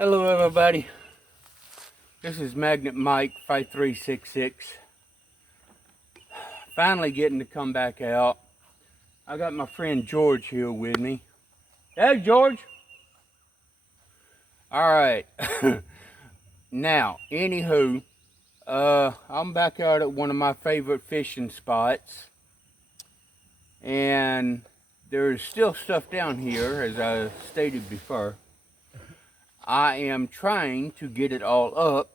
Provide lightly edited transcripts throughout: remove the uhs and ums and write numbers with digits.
Hello everybody, this is Magnet Mike 5366. Finally getting to come back out. I got my friend George here with me. Hey George! Alright, now anywho, I'm back out at one of my favorite fishing spots. And there's still stuff down here, as I stated before. I am trying to get it all up.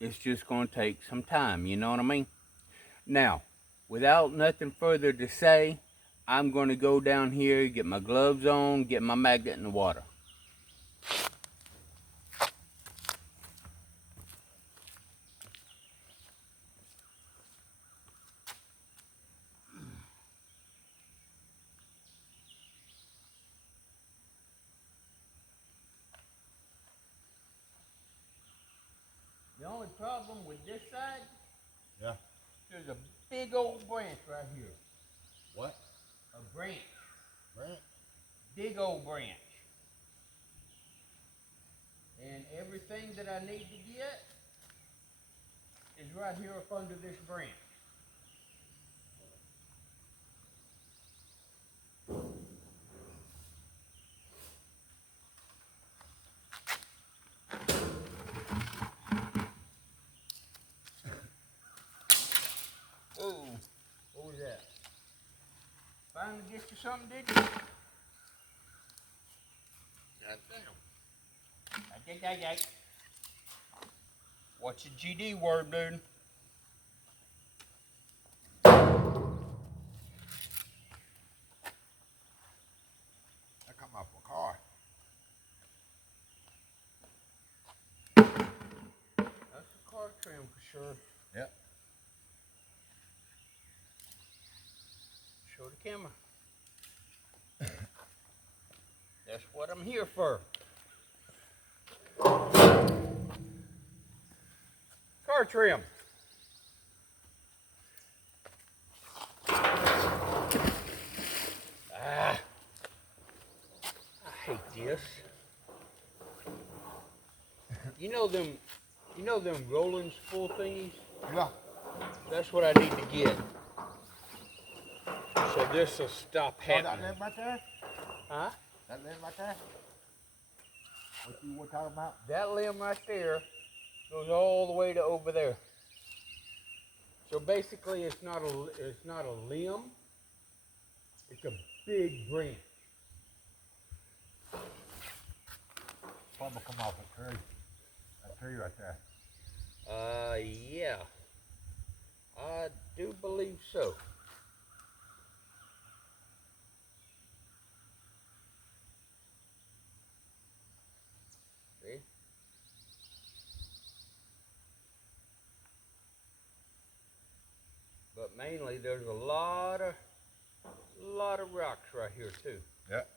It's just going to take some time, you know what I mean? Now, without nothing further to say, I'm going to go down here, get my gloves on, get my magnet in the water. The only problem with this side, yeah, there's a big old branch right here. what? A branch. Branch? Big old branch. And everything that I need to get is right here up under this branch. Oh, what was that? Finally get you something, did you? Goddamn. What's your GD word, dude? That come off a car. That's a car trim for sure. Yep. Show the camera. That's what I'm here for. Car trim. I hate this. You know them Rollins full thingies? Yeah. That's what I need to get. So this will stop Oh, that happening. limb right there? Huh? That limb right there? What you were talking about? That limb right there goes all the way to over there. So basically it's not a limb, it's a big branch. Probably come off a tree. That tree right there. Yeah. I do believe so. See? But mainly there's a lot of rocks right here too. Yep.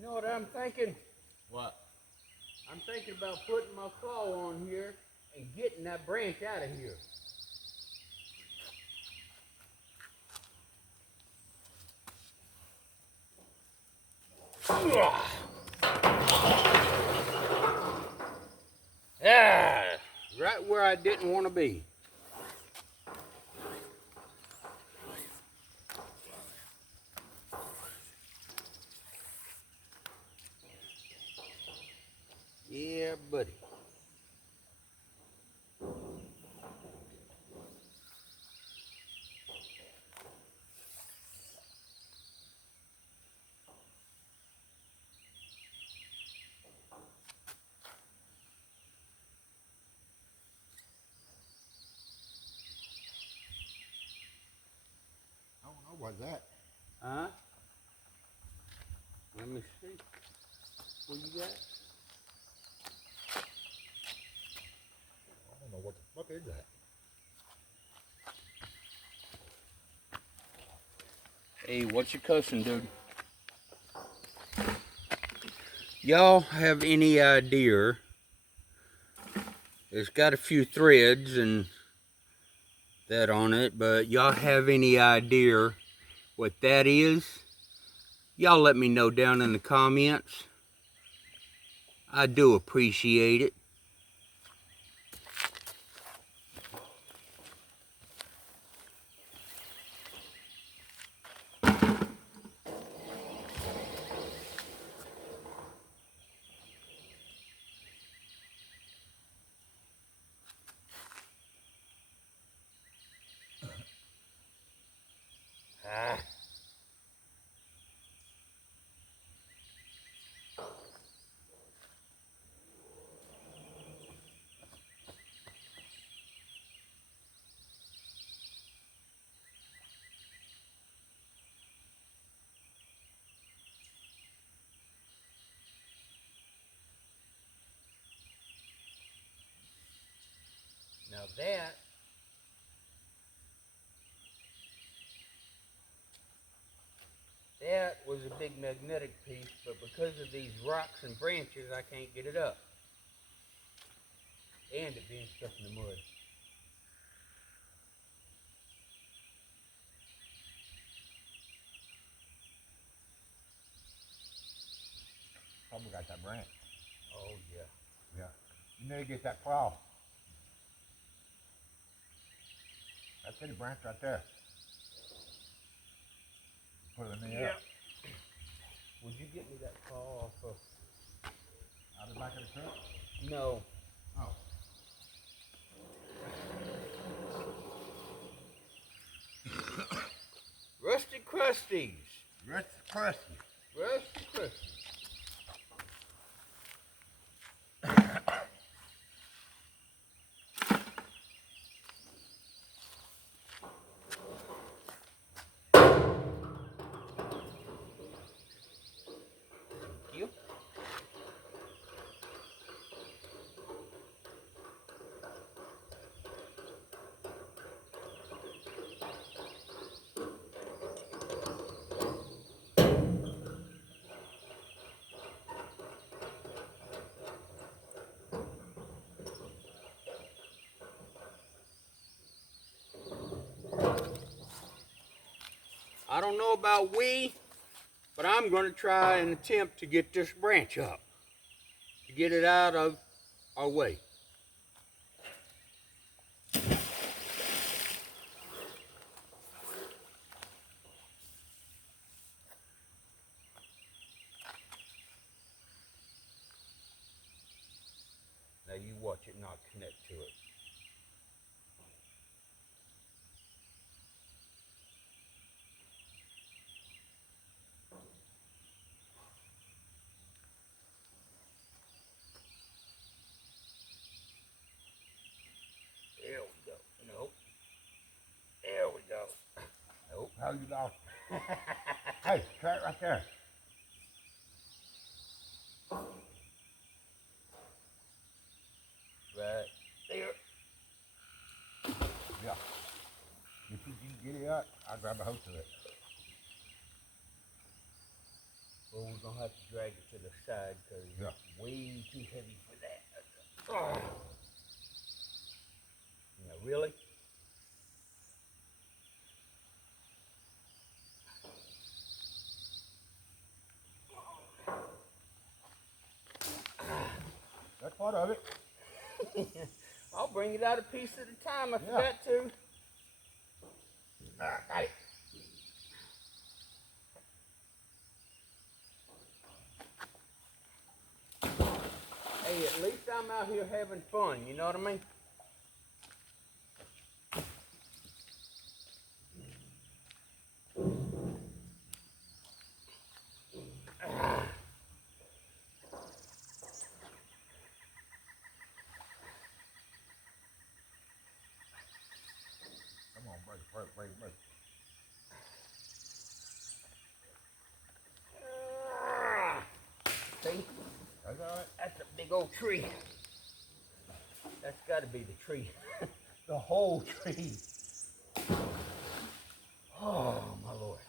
You know what I'm thinking? What? I'm thinking about putting my claw on here and getting that branch out of here. Yeah, right where I didn't want to be. Yeah, buddy. I don't know what's that. Huh? Let me see. What you got? I don't know what the fuck is that. Hey, what's your cussing, dude? Y'all have any idea? It's got a few threads and that on it, but y'all have any idea what that is? Y'all let me know down in the comments. I do appreciate it. Ah. Now that was a big magnetic piece, but because of these rocks and branches, I can't get it up. And it being stuck in the mud. Probably got that branch. Oh yeah. Yeah. You need to get that plow. That's the branch right there. Put it in the air. Would you get me that claw off of? Out of the back of the truck? No. Oh. Rusty Krusties. Rest crusty. Rusty Krusties. Thank you. I don't know about we, but I'm going to try and attempt to get this branch up, to get it out of our way. Now you watch it not connect to it. There we go. Nope. There we go. Nope. How you lost? Hey, try it right there. Right there. Yeah. If you can get it up, I'll grab a hold of it. Well, we're going to have to drag it to the side because Yeah. it's way too heavy for that. Oh. Now, really? That's part of it. I'll bring it out a piece at a time. I Yeah. forgot to. Got it. Hey, at least I'm out here having fun. You know what I mean? Come on, break. old tree. That's got to be the tree. The whole tree. Oh, my Lord.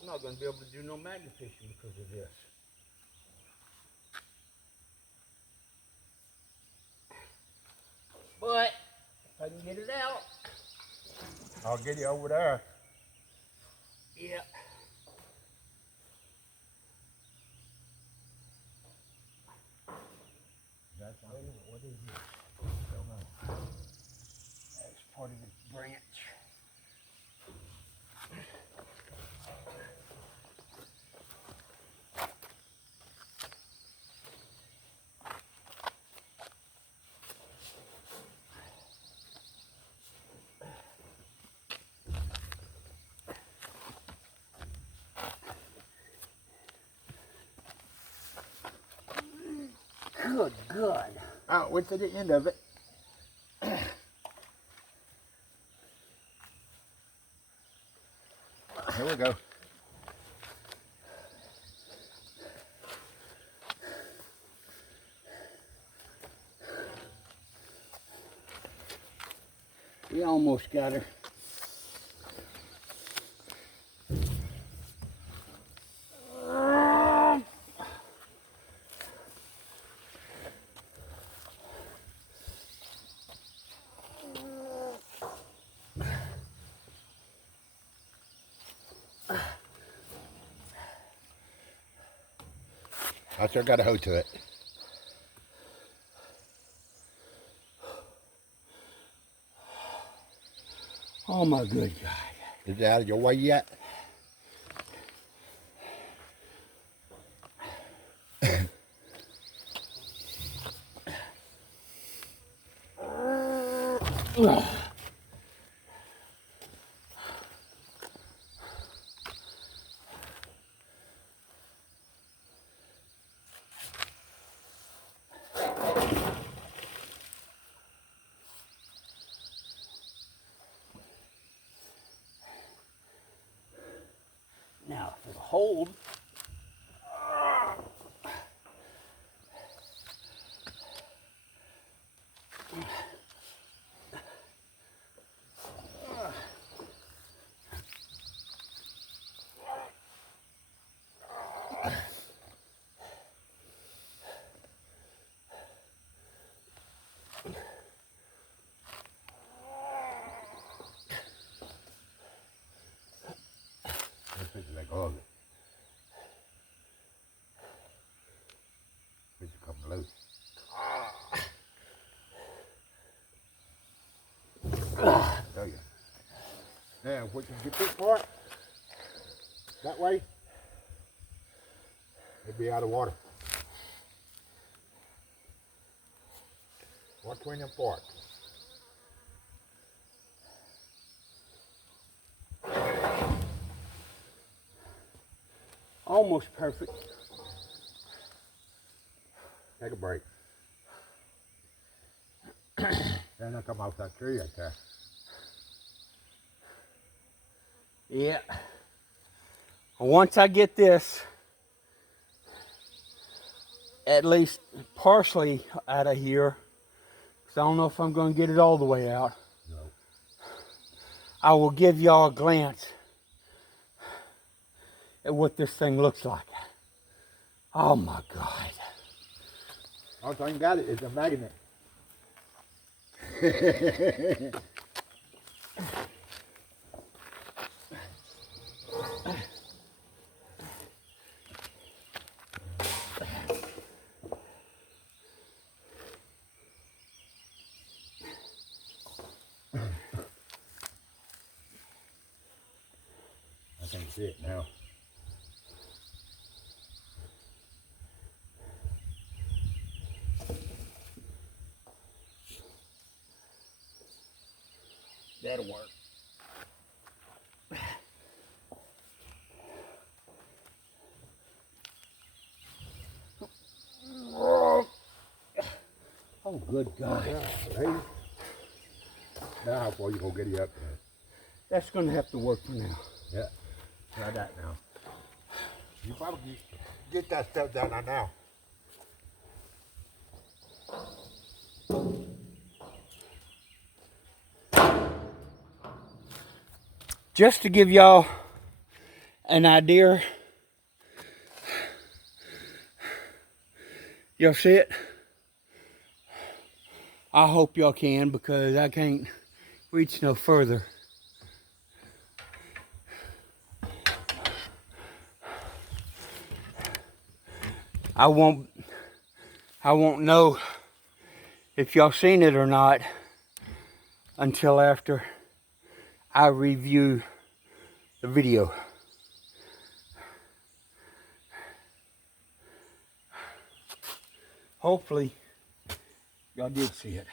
I'm not going to be able to do no magnet fishing because of this. But if I can get it out, I'll get you over there. yeah. That's Wait a minute, what is this? Don't know. That's part of the branch. Good God. Oh, went to the end of it. Here we go. We almost got her. I still got a hoe to it. Oh my good God. Is it out of your way yet? Now for the hold. This is like all of it. Fish are coming loose. There you go. Now, if we can get this part that way, it'd be out of water. Watch between them parts. Almost perfect. Take a break. Then I come off that tree right there. Yeah. Once I get this at least partially out of here, because I don't know if I'm going to get it all the way out, No. I will give y'all a glance at what this thing looks like. Oh my God. All thing got it is a magnet. I can't see it now. That'll work. Oh, good God. Yeah, hey. Now how far you gonna get it up there? That's going to have to work for now. Yeah. Try that now. You probably get that stuff down there now. Just to give y'all an idea, y'all see it? I hope y'all can, because I can't reach no further. I won't know if y'all seen it or not until after I review the video. Hopefully y'all did see it.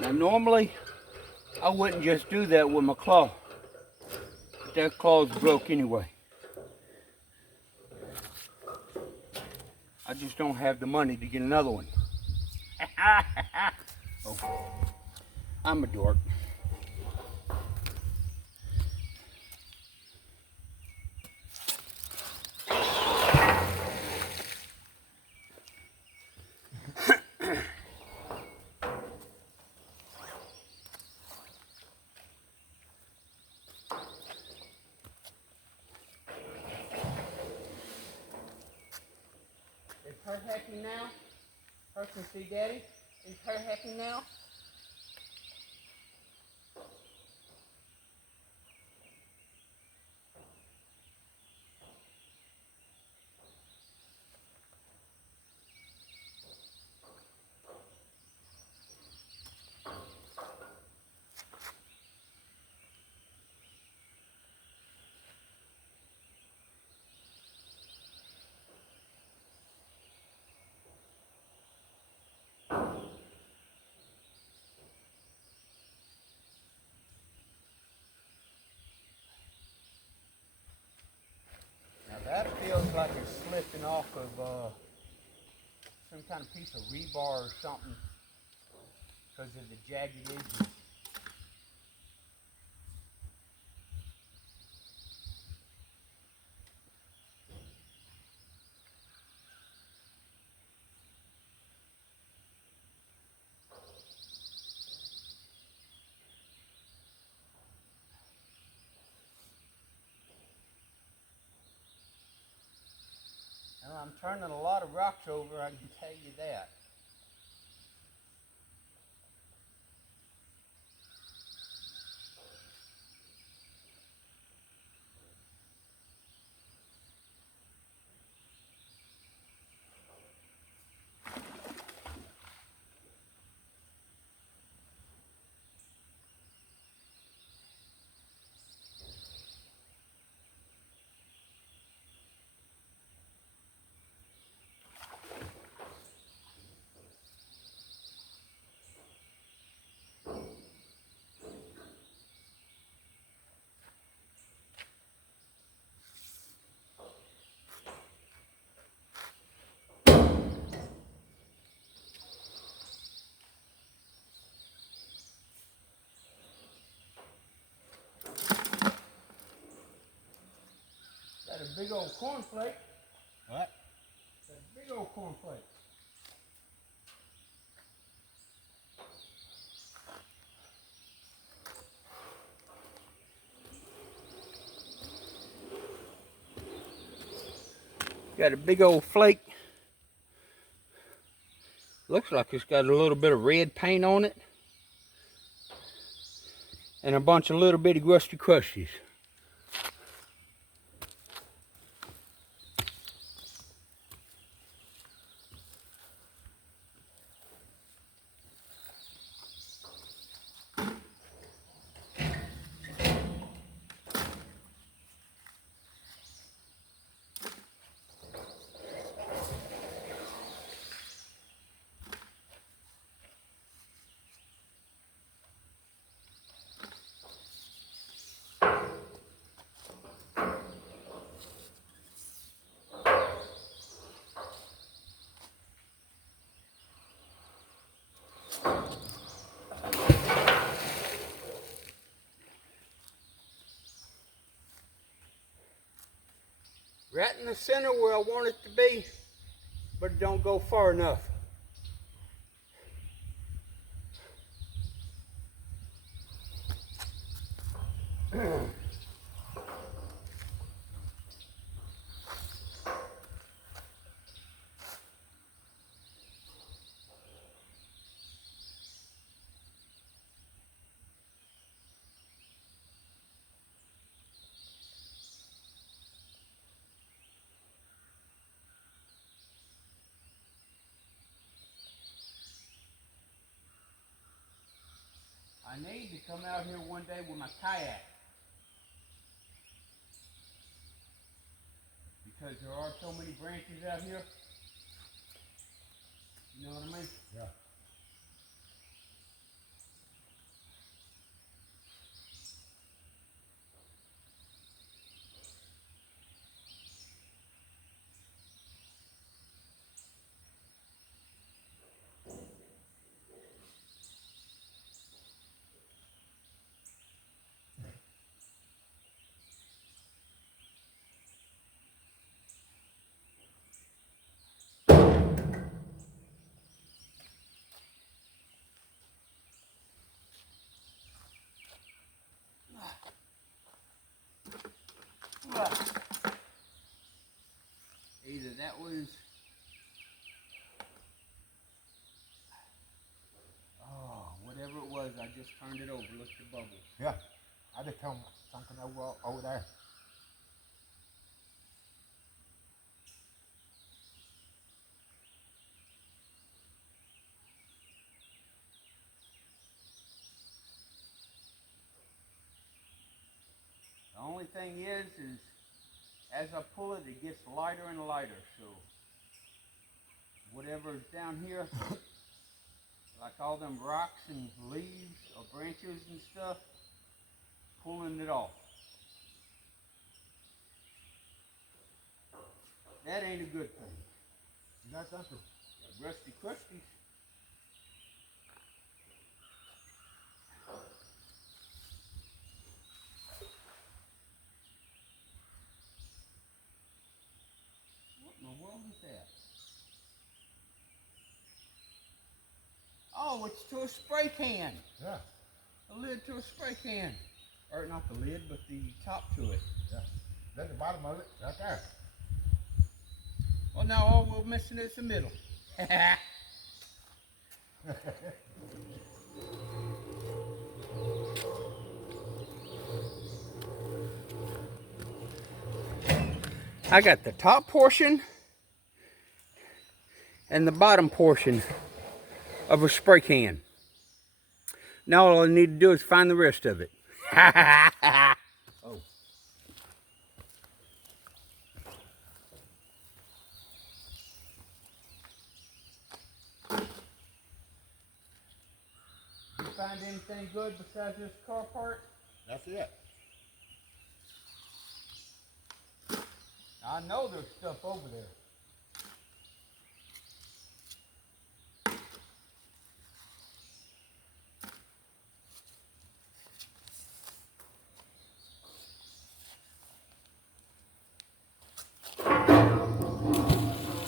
Now normally I wouldn't just do that with my claw, but that claw's broke anyway. I just don't have the money to get another one. Oh, I'm a dork. Is her happy now? Her can see Daddy? Is her happy now? Now that feels like it's slipping off of some kind of piece of rebar or something because of the jagged edges. Well, I'm turning a lot of rocks over, I can tell you that. Got a big old cornflake. What? Got a big old cornflake. Got a big old flake. Looks like it's got a little bit of red paint on it. And a bunch of little bitty rusty crusties. right in the center where I want it to be, but it don't go far enough. I need to come out here one day with my kayak, because there are so many branches out here. You know what I mean? Yeah. Either that was, whatever it was, I just turned it over. Look at the bubbles. Yeah. I just turned something over there. The only thing is as I pull it, it gets lighter and lighter. So whatever's down here, like all them rocks and leaves or branches and stuff, pulling it off. That ain't a good thing. You got something? Rusty crusties. What in the world is that? Oh, it's to a spray can. Yeah. A lid to a spray can. Or not the lid, but the top to it. Yeah. That's the bottom of it, right there. Well, now all we're missing is the middle. I got the top portion and the bottom portion of a spray can. Now all I need to do is find the rest of it. Oh. You find anything good besides this car part? That's it. I know there's stuff over there.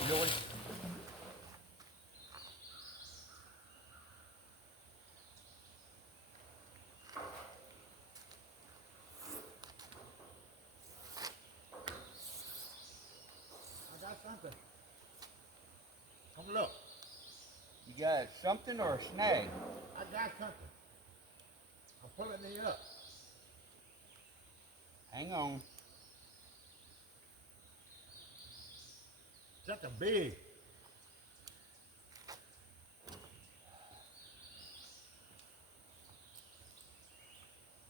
Really? I got something. Come look. You got something or a snag? I got something. I'm pulling it up. Hang on. Something big.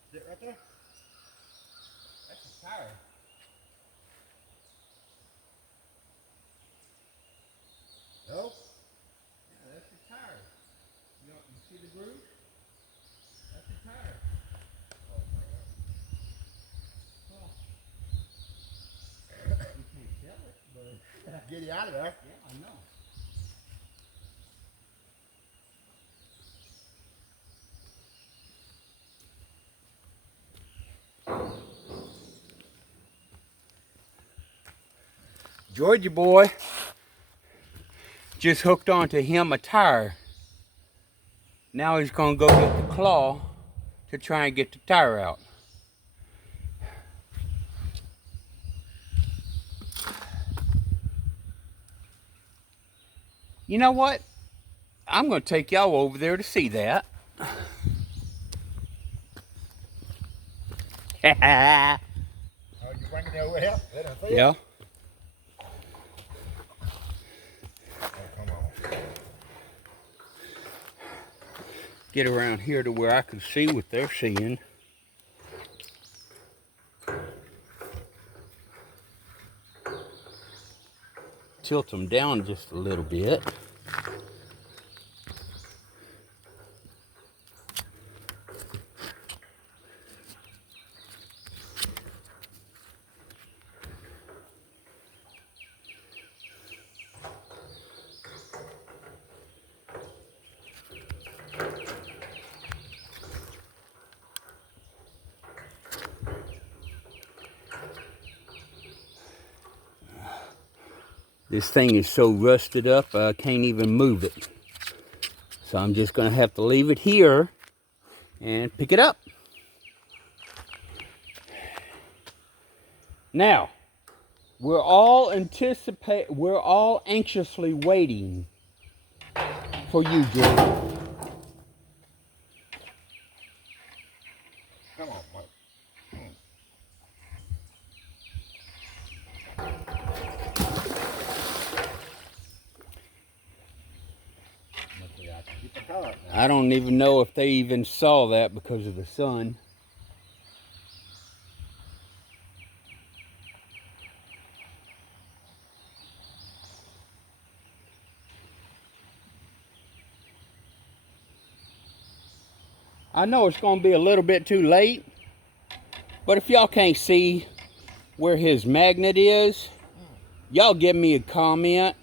Is it right there? That's a tire. No? Yeah, that's a tire. You see the groove? That's a tire. Oh, you can't tell it, but Get it out of there. yeah, I know. Georgia boy just hooked onto him a tire. Now he's gonna go get the claw to try and get the tire out. You know what? I'm gonna take y'all over there to see that. Oh, you bringing it over here? Let him see it? Yeah. Oh, come on. Get around here to where I can see what they're seeing. Tilt them down just a little bit. This thing is so rusted up, I can't even move it. So I'm just gonna have to leave it here and pick it up. Now, we're all anxiously waiting for you, Jim. Come on, Mike. Keep the car up now. I don't even know if they even saw that because of the sun. I know it's going to be a little bit too late, but if y'all can't see where his magnet is, y'all give me a comment.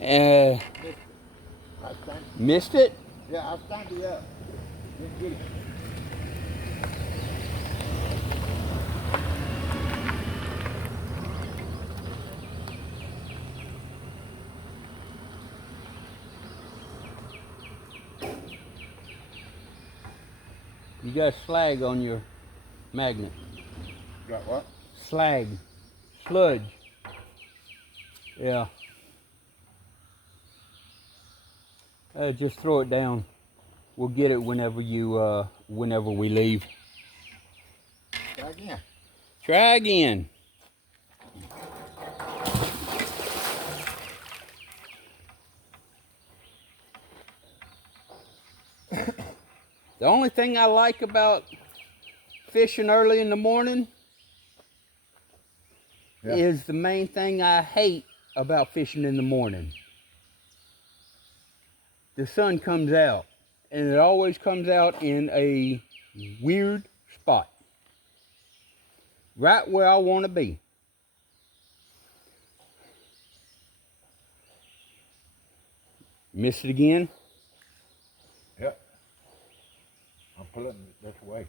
I stand, Missed it? yeah, I'll stand you up. Just get it. You got slag on your magnet. Got what? Slag. Sludge. Yeah. Just throw it down. We'll get it whenever we leave. Try again. Try again. The only thing I like about fishing early in the morning is the main thing I hate about fishing in the morning. The sun comes out, and it always comes out in a weird spot. Right where I want to be. Missed it again? Yep. I'm pulling it this way.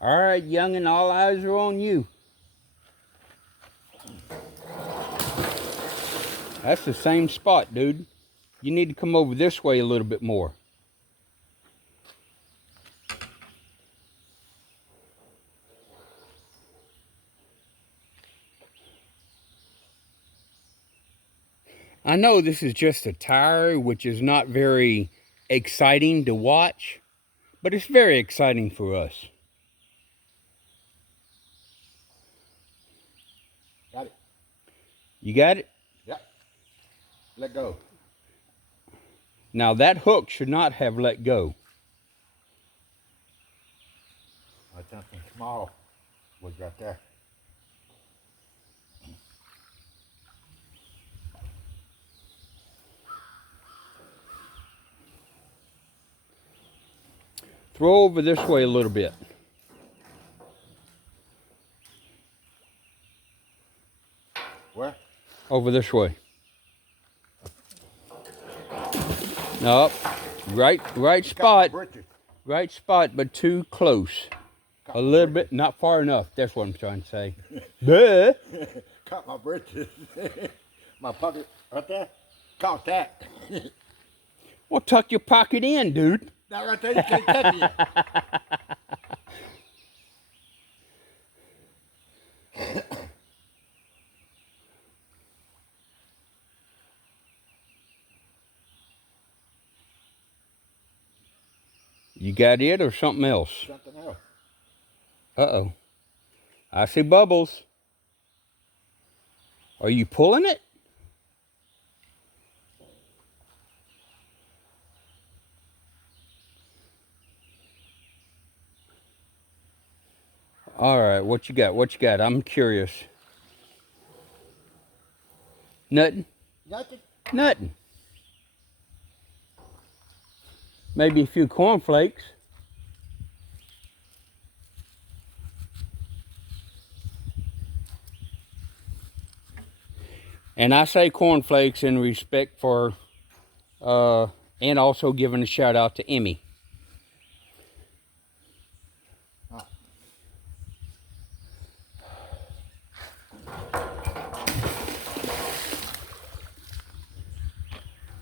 All right, youngin', all eyes are on you. That's the same spot, dude. You need to come over this way a little bit more. I know this is just a tire, which is not very exciting to watch, but it's very exciting for us. Got it. You got it? Yep. Let go. Now that hook should not have let go. Something small was right there. Throw over this way a little bit. Over this way. Nope. Right Got my spot. britches. Right spot, but too close. Got A my little britches. bit, not far enough. That's what I'm trying to say. Duh. Cut my britches. My pocket right there. Caught that. Well, tuck your pocket in, dude. That right there, you can't touch it. You got it or something else? Something else. Uh-oh. I see bubbles. Are you pulling it? All right, what you got? What you got? I'm curious. Nothing? Nothing. Nothing. Maybe a few cornflakes. And I say cornflakes in respect for, and also giving a shout out to Emmy.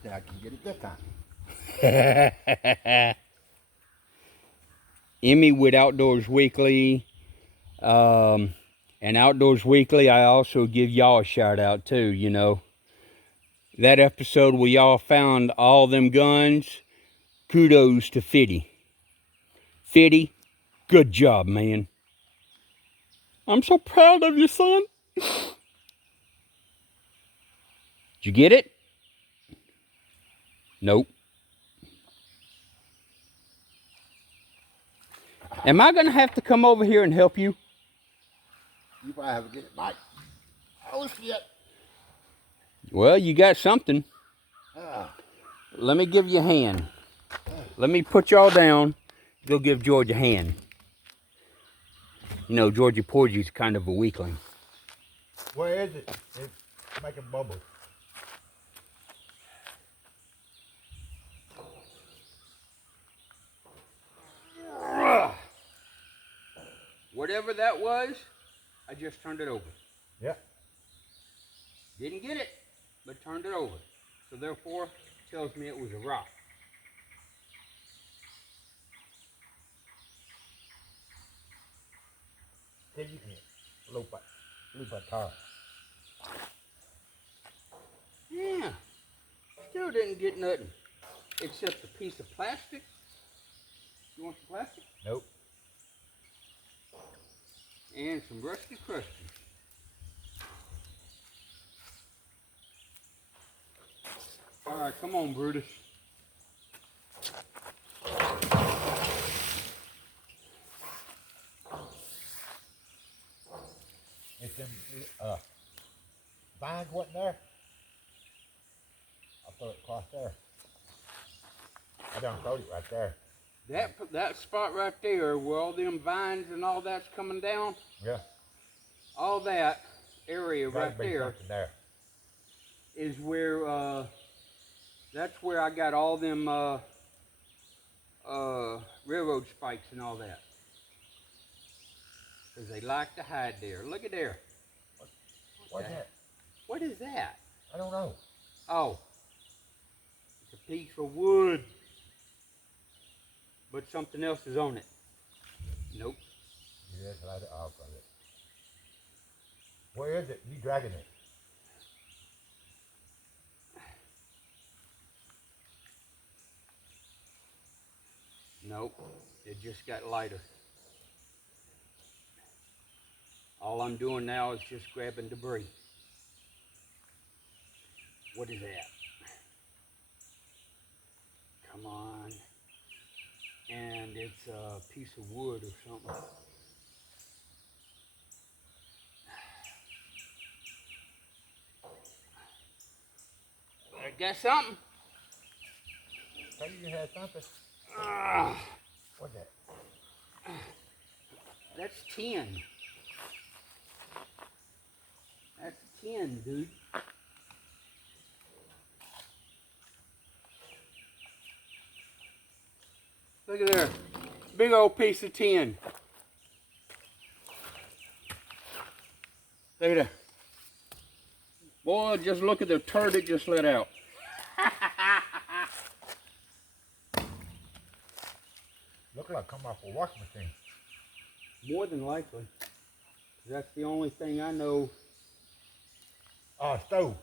Yeah, I can get it this time. Emmy with Outdoors Weekly. And Outdoors Weekly, I also give y'all a shout out too, you know. That episode where y'all found all them guns, kudos to Fitty. Fitty, good job, man. I'm so proud of you, son. Did you get it? Nope. Am I going to have to come over here and help you? You probably have to get it back. Oh, shit. Well, you got something. Ah. Let me give you a hand. Let me put y'all down. Go give George a hand. You know, Georgie Porgy's kind of a weakling. Where is it? It's making bubbles. Whatever that was, I just turned it over. Yeah. Didn't get it, but turned it over. So therefore, tells me it was a rock. See, you can loop a tar. Yeah, still didn't get nothing except a piece of plastic. You want some plastic? Nope. And some rusty crusty. All right, come on, Brutus. It's them vines wasn't there. I throw it across there. I done throwed it right there. That spot right there where all them vines and all that's coming down, Yeah. all that area Gotta right be there something there. is where, that's where I got all them railroad spikes and all that. Because they like to hide there. Look at there. What's that? What is that? I don't know. Oh, it's a piece of wood. But something else is on it. Nope. You just light it off of it. Where is it? You dragging it? Nope. It just got lighter. All I'm doing now is just grabbing debris. What is that? Come on. And it's a piece of wood or something. I got something. Tell you had something. Ah, What's that? that's tin. That's tin, dude. Look at there. Big old piece of tin. Look at that. Boy, just look at the turd it just let out. Look like come off a washing machine. More than likely. That's the only thing I know. Stove.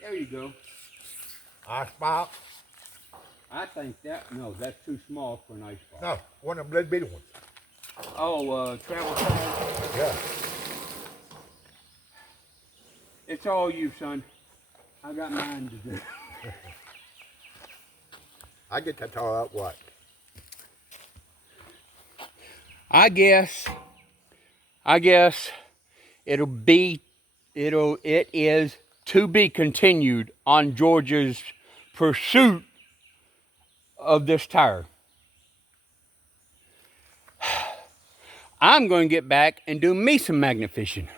There you go. Icebox. I think no, that's too small for an icebox. No, one of them little bitty ones. Oh, travel size. Yeah. It's all you, son. I got mine to do. I get that tore up what? I guess it is to be continued on Georgia's pursuit of this tire. I'm going to get back and do me some magnet fishing.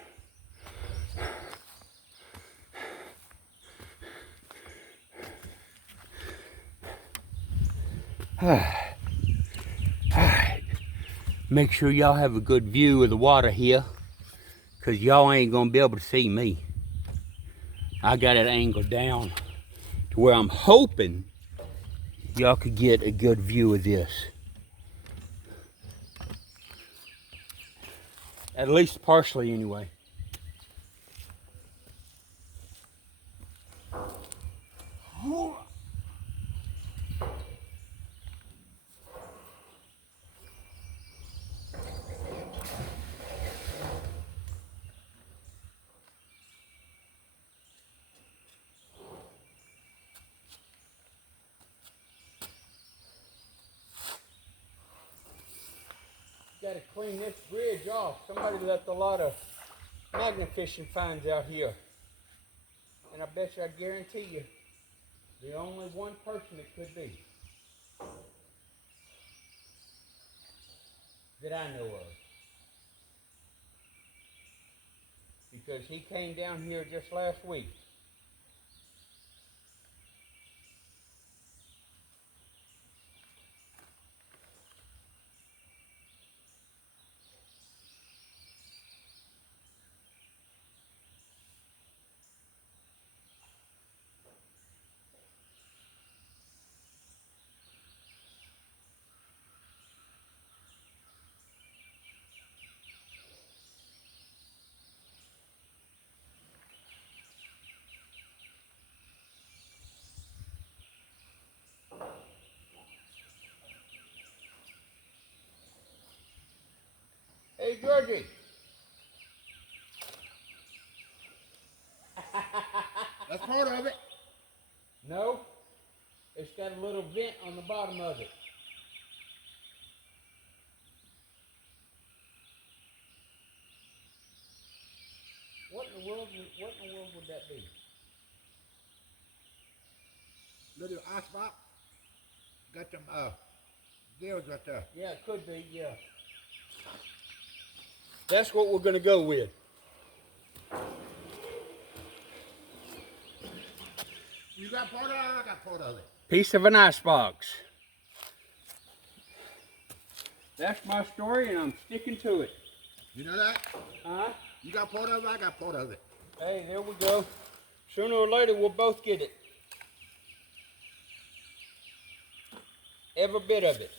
All right. Make sure y'all have a good view of the water here, because y'all ain't going to be able to see me. I got it angled down to where I'm hoping y'all could get a good view of this. At least partially, anyway. Got to clean this bridge off. Somebody left a lot of magnet fishing finds out here. And I bet you, I guarantee you, the only one person it could be that I know of. Because he came down here just last week. Hey, Georgie. That's part of it. No, it's got a little vent on the bottom of it. What in the world would that be? Little icebox. Got them gills right there. Yeah, it could be, yeah. That's what we're going to go with. You got part of it, I got part of it. Piece of an icebox. That's my story, and I'm sticking to it. You know that? Huh? You got part of it, I got part of it. Hey, there we go. Sooner or later, we'll both get it. Every bit of it.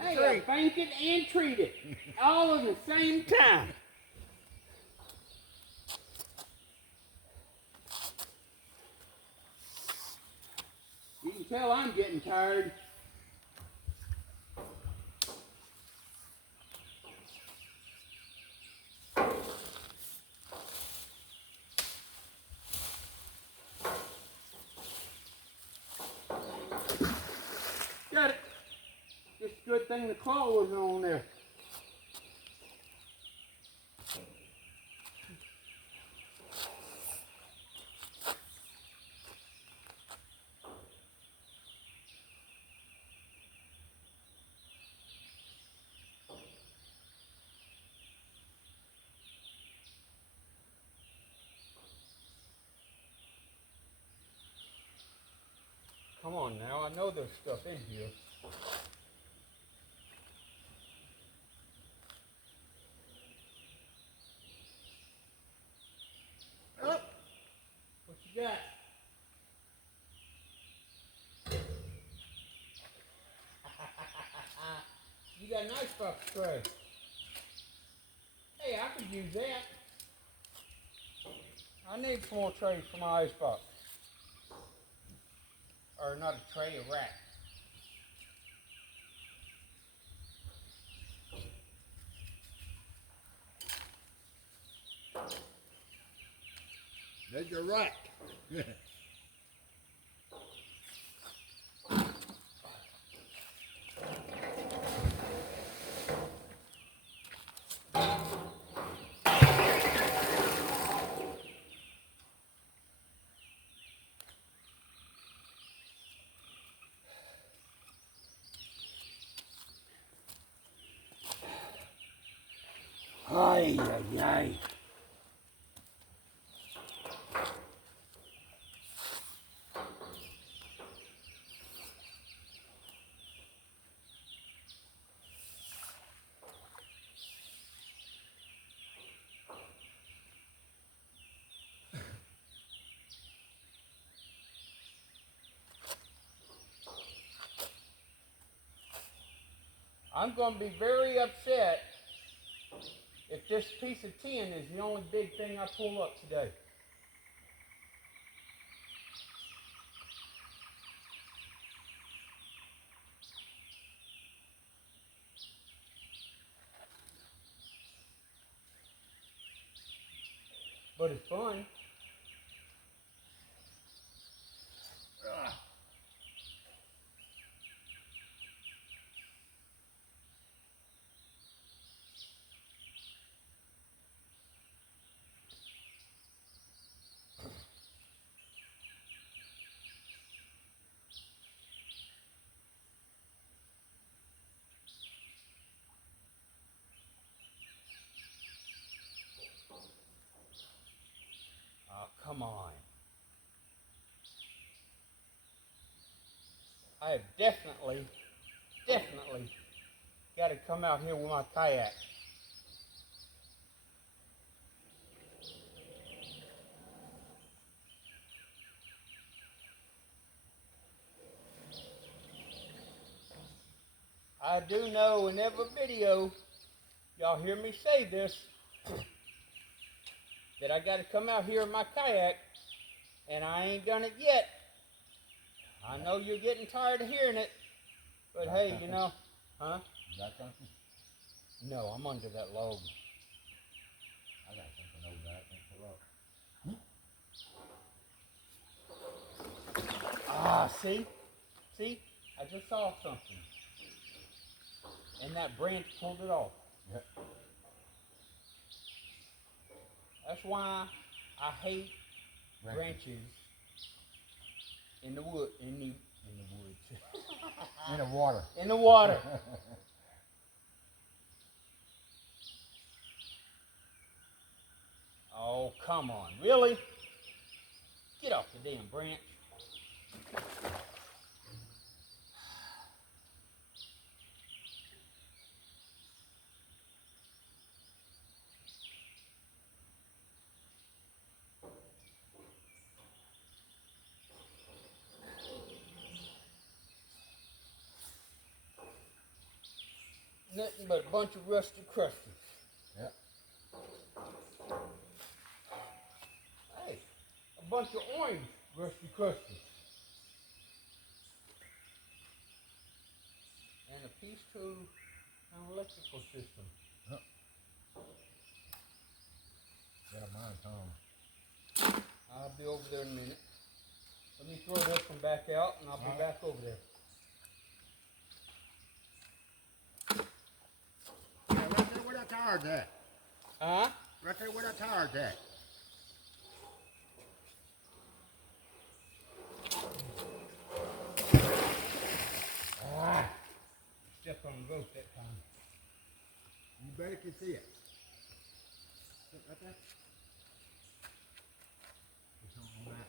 Hey, I banked it and treated all at the same time. You can tell I'm getting tired. Got it. Just a good thing the claw wasn't on there. come on now. I know there's stuff in here. Oh, what you got? You got an icebox tray. Hey, I could use that. I need some more trays for my icebox. Or not a tray, a rack. There's your rack. Ay, ay, ay. I'm going to be very upset if this piece of tin is the only big thing I pull up today. But it's fun. Oh, come on. I have definitely got to come out here with my kayak. I do know in every video, y'all hear me say this, that I got to come out here in my kayak, and I ain't done it yet. I know you're getting tired of hearing it, but hey, you know, huh? You got something? No, I'm under that log. I got something over there. I can't pull up. Ah, see? See? I just saw something. And that branch pulled it off. Yep. That's why I hate branches in the wood, in the woods. In the water. In the water. Oh, come on. Really? Get off the damn branch. Nothing but a bunch of rusty crusties. Yep. Hey, a bunch of orange rusty crusties. And a piece to an electrical system. Yep. Yeah, mine, Tom. I'll be over there in a minute. Let me throw this one back out and I'll be back over there. Yeah, right there where that tire's at. Huh? Right there where that tire's at. Ah, stepped on the rope that time. You better can see it. Look right there. There's something on that.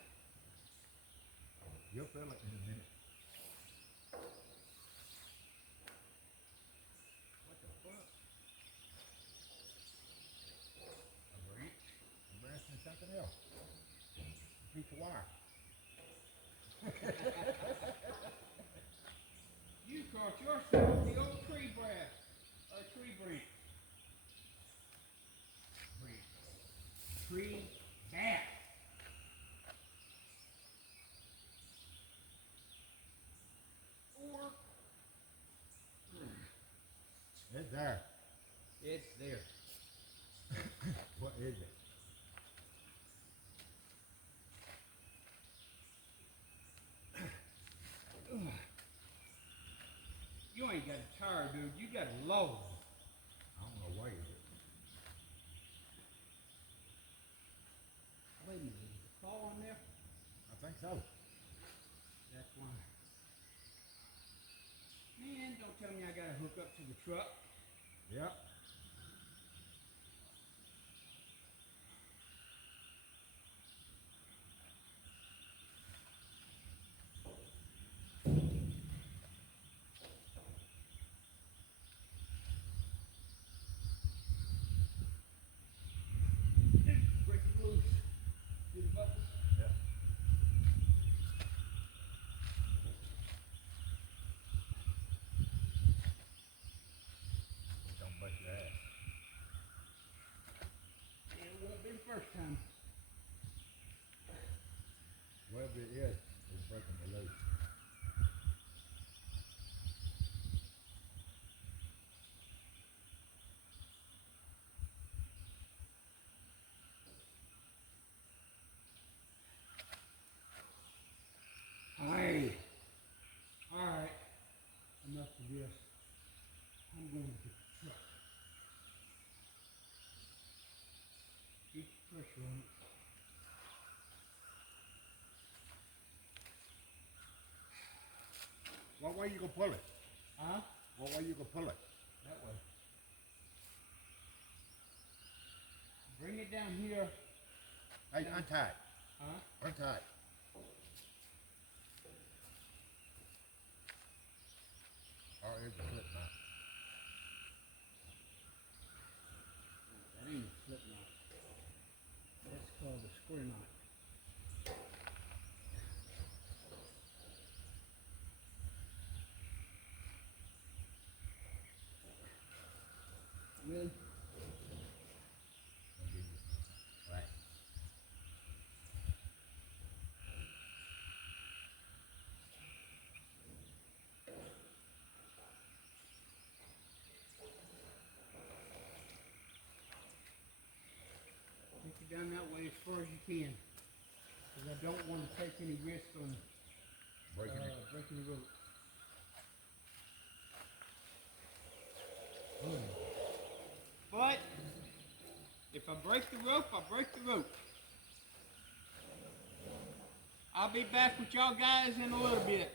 You'll feel it in a minute. wire. You caught yourself the old tree branch, or tree branch. Tree bat. Or It's there. it's there. What is it? You ain't got a tire, dude. You got a load. I don't know what is it. Wait a minute. Is the claw on there? I think so. That's why. Man, don't tell me I gotta hook up to the truck. Yep. Break it loose. See the buckles? Yep. Don't bust your ass. It won't be the first time. Whatever it is, it's breaking the loose. Hey. Alright. Enough of this. I'm going to get the truck. Get the pressure on it. What way you gonna pull it? Huh? What way you gonna pull it? That way. Bring it down here. Hey, untie it. Huh? Untie it. Or it's a slip knot. That ain't a slip knot. That's called a square knot. Really? I'll give you. Right. Take it down that way as far as you can. Because I don't want to take any risk on Breaking it. breaking the rope. But if I break the rope, I break the rope. I'll be back with y'all guys in a little bit.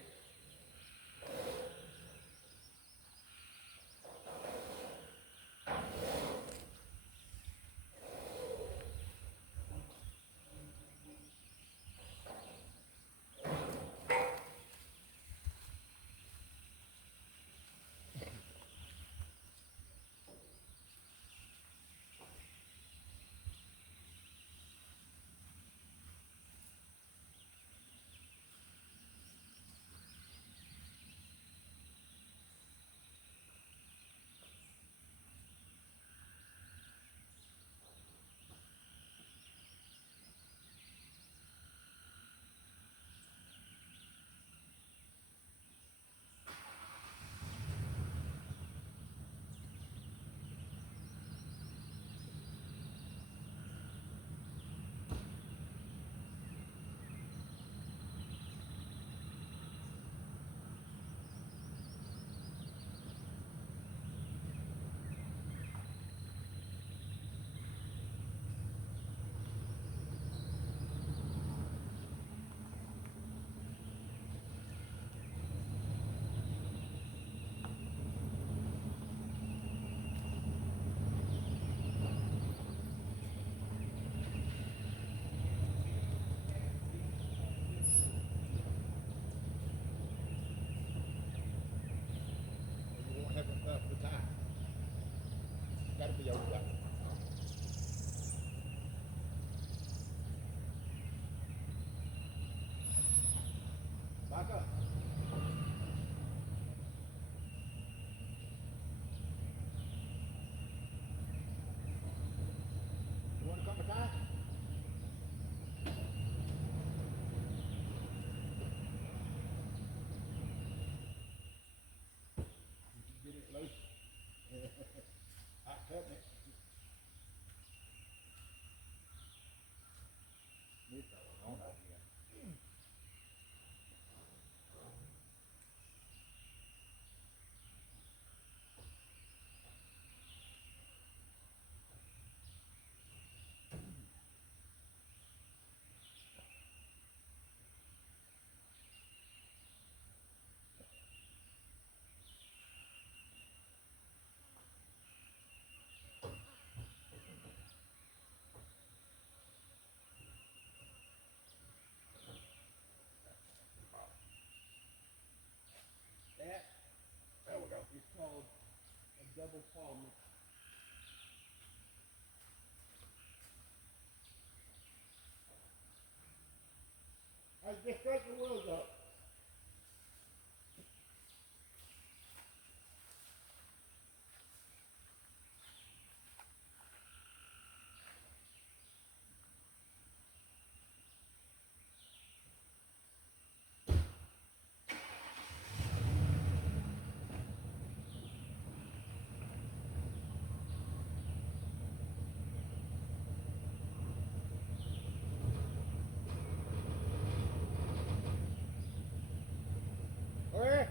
loose. Hot cutting it. This fella on out here. That There we go. is called a double palmer. I just straighten the wheels up. Okay.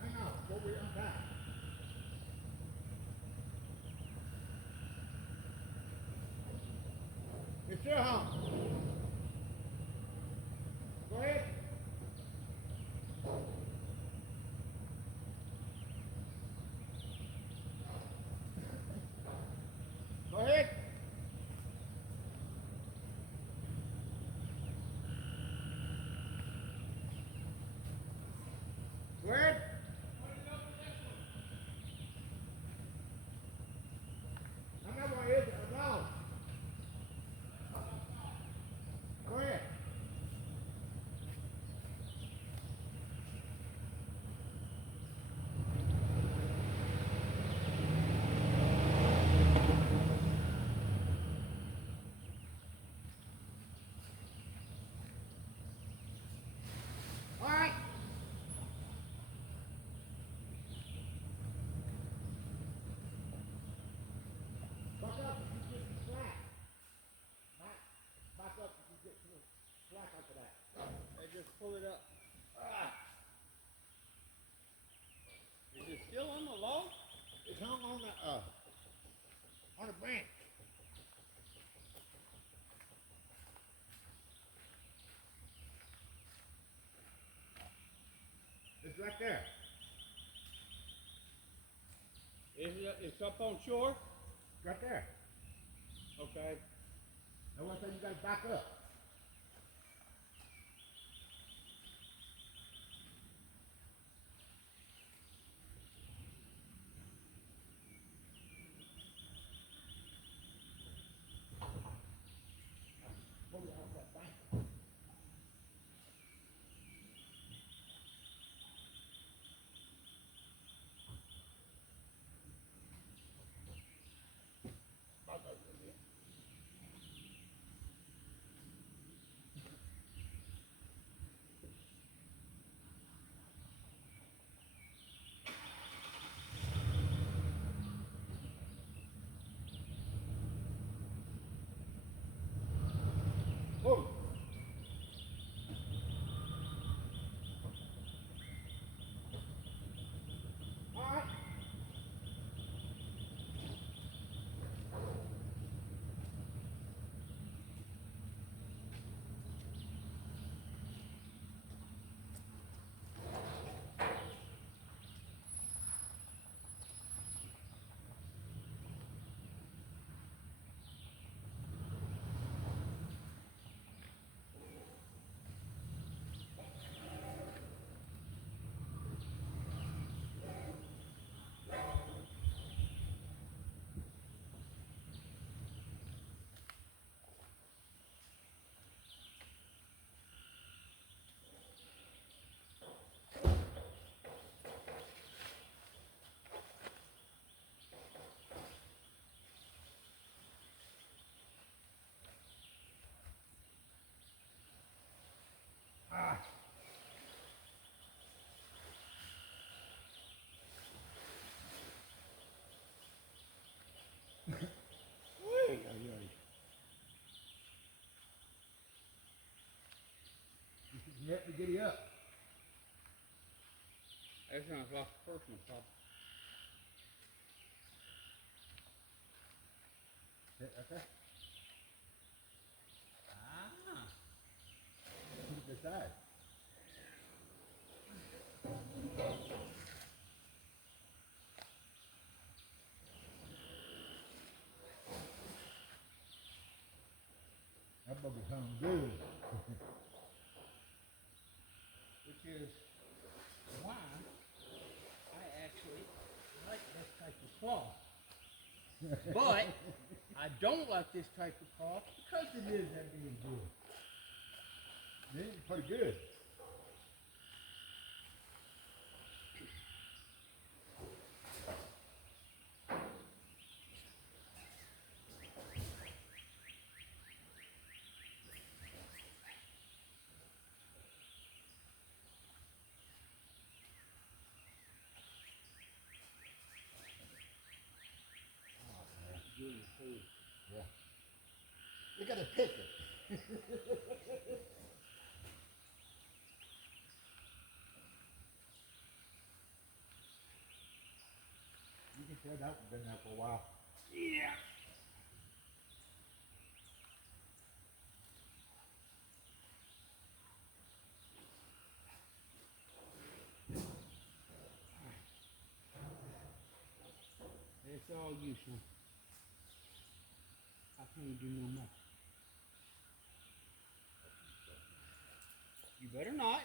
Hang on, before we untie. It's your home. Go ahead. Go ahead. Go ahead. I'm not going to hit it. No. Go ahead. All right. Back up if you get some slack. Back up if you get some slack after that. They just pull it up. Is it still on the log? It's hung on a branch. It's right there. It's up on shore? Right there. Okay. Now one thing you gotta back up. Pull it off that bank. Back up a little bit. You have to get it up. That sounds like a personal problem. Sit right there. Ah. Keep it aside. That bugger sounds good. Which is why I actually like this type of cloth. But I don't like this type of cloth because it is that damn good. This is pretty good. Yeah. Look at the picture. You can tell that one's been there for a while. Yeah. It's all you, son. I can't do no more. You better not.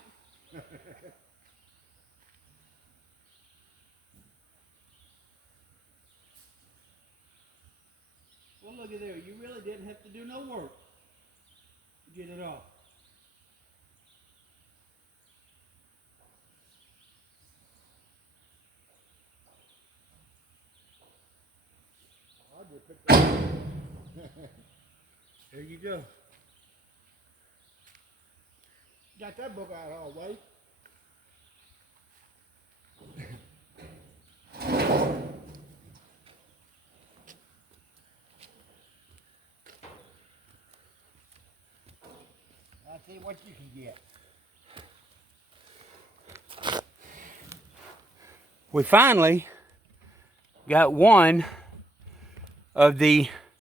Well, look at there. You really didn't have to do no work to get it off. I'll just pick that up. There you go. Got that book out all the way. I'll see what you can get. We finally got one of the